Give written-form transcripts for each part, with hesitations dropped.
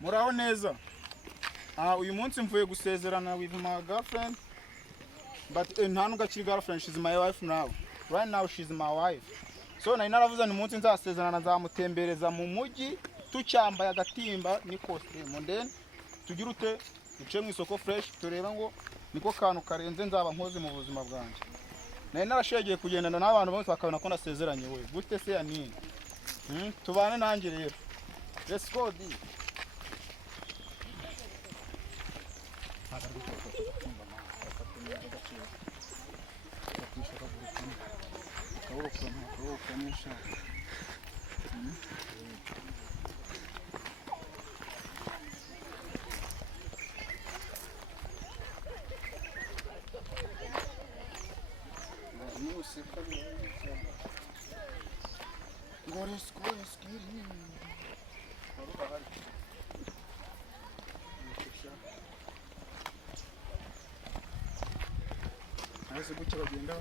Muraho neza. Uyu munsi mvuye gusezerana with my girlfriend, but nta nugakiri girlfriend, she's my wife now. Right now she's my wife. So nari naravuze ni munsi nzasezerana nzamutembereza mu mujyi tucyambaye agatimba ni costume, then tugira ute duce mu isoko fresh tureba ngo niko kantu karenze nzaba nkoze mu buzima bwanje. Nari narashegeye kugendana n'abantu bose bakabona ko nasezeranye we. Gute se ya nini? Tubane nanjye rero. Let's go D. Ese gutya bagenda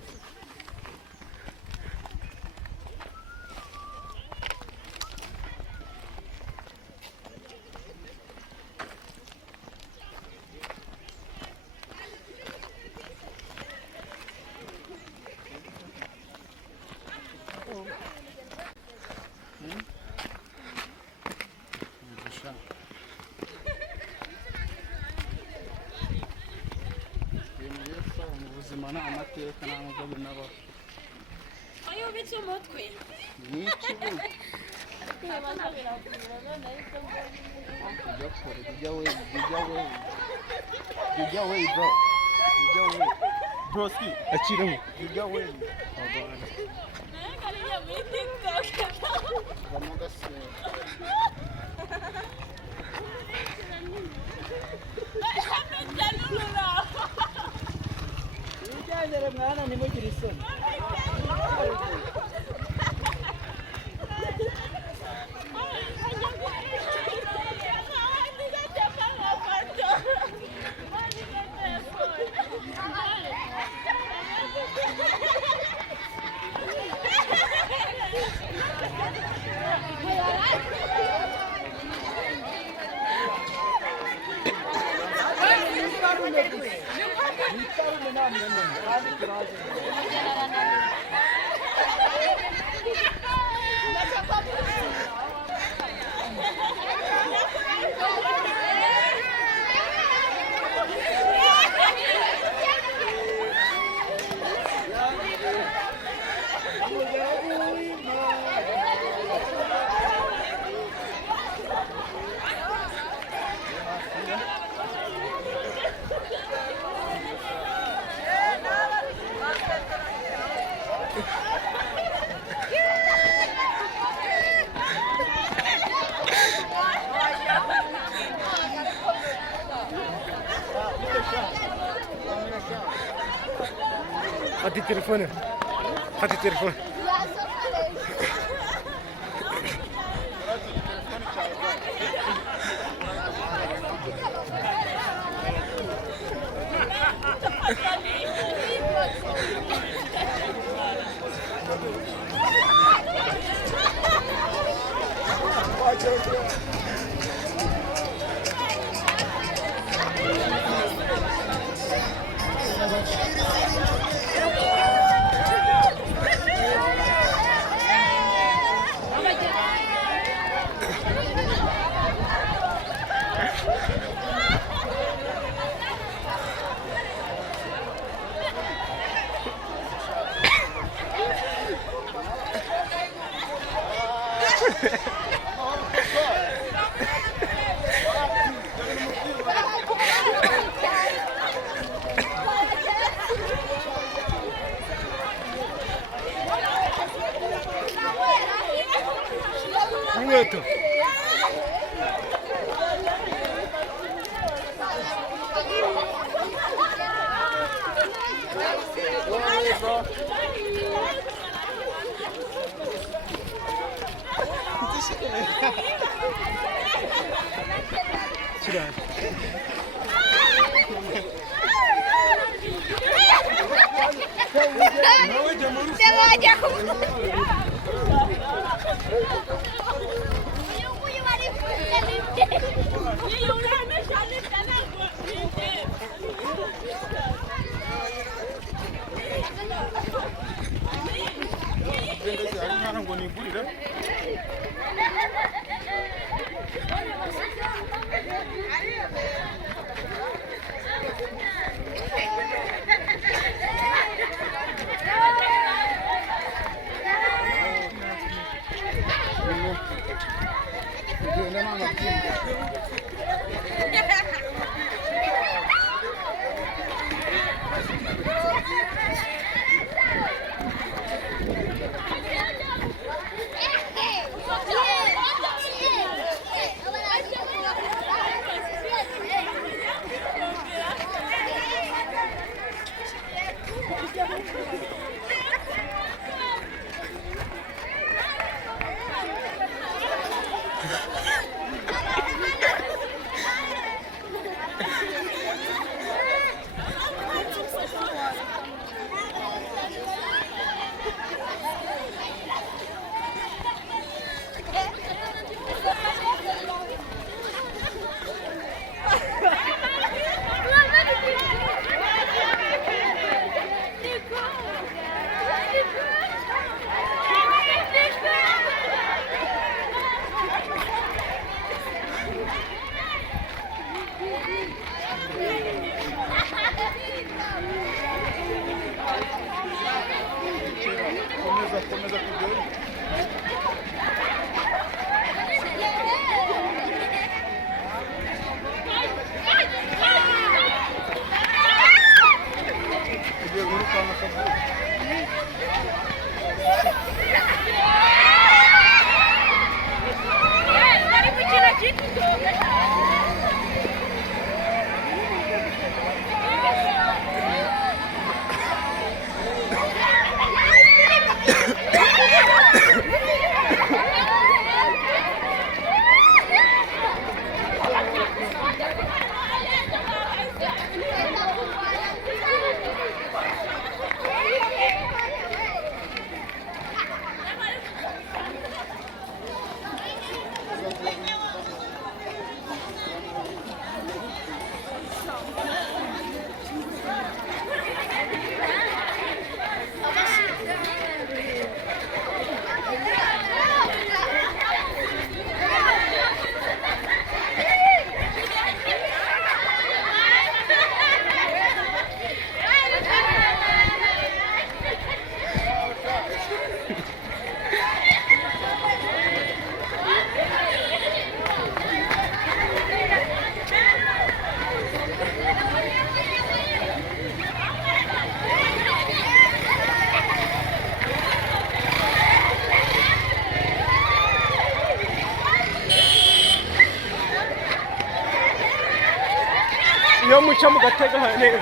mana amateka ntabwo binaba ayo bitse umutwe niki Bijya we broski akiramo bijya we kariya meeting bamugase Ujyane mwana nimugire isoni. Hadi telefonu. Hadi telefon. bro. Ngo nigurire komeza kugura ugiye gurukanka kavuga iyo muca mu gatega neza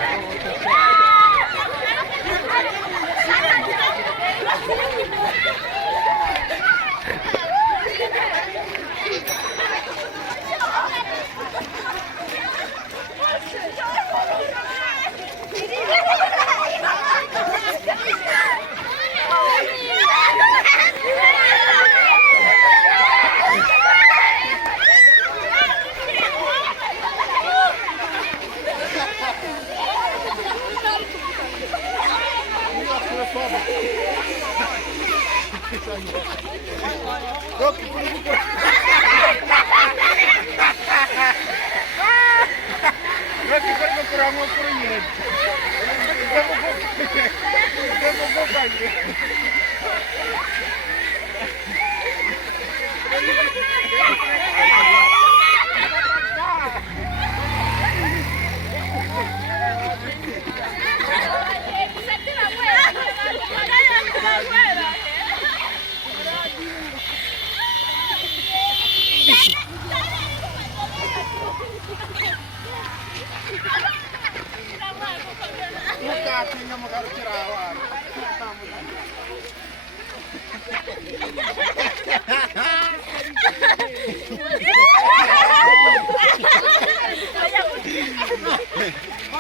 Nunca tinha uma garota.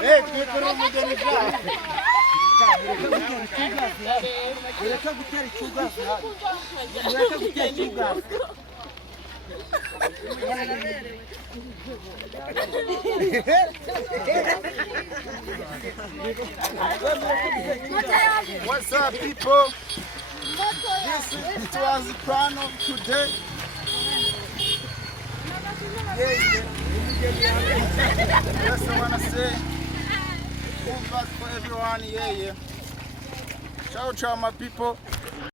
Hey, twikore umugeni bwawe. Ureka gutera icyugazi hano. Ureka gutera icyugazi. What's up, people? This was the plan of today. Just wanna say, good luck for everyone. Yeah. Ciao, ciao, my people.